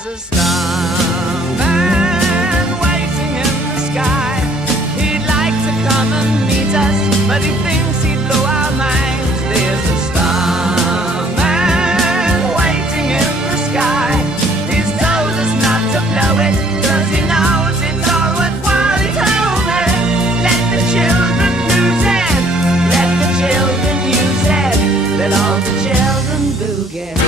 There's a starman waiting in the sky. He'd like to come and meet us, but he thinks he'd blow our minds. There's a starman waiting in the sky. He's told us not to blow it, 'cause he knows it's all worthwhile. He told me, let the children lose it, let the children use it, let all the children boogie.